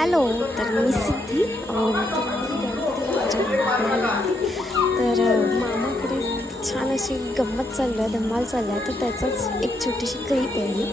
Hello. तर मी सिद्धी तर मामाकडे छान अशी गंमत चालली आहे, धम्माल चालली आहे, तर त्याचाच एक छोटीशी क्लिप आहे ही.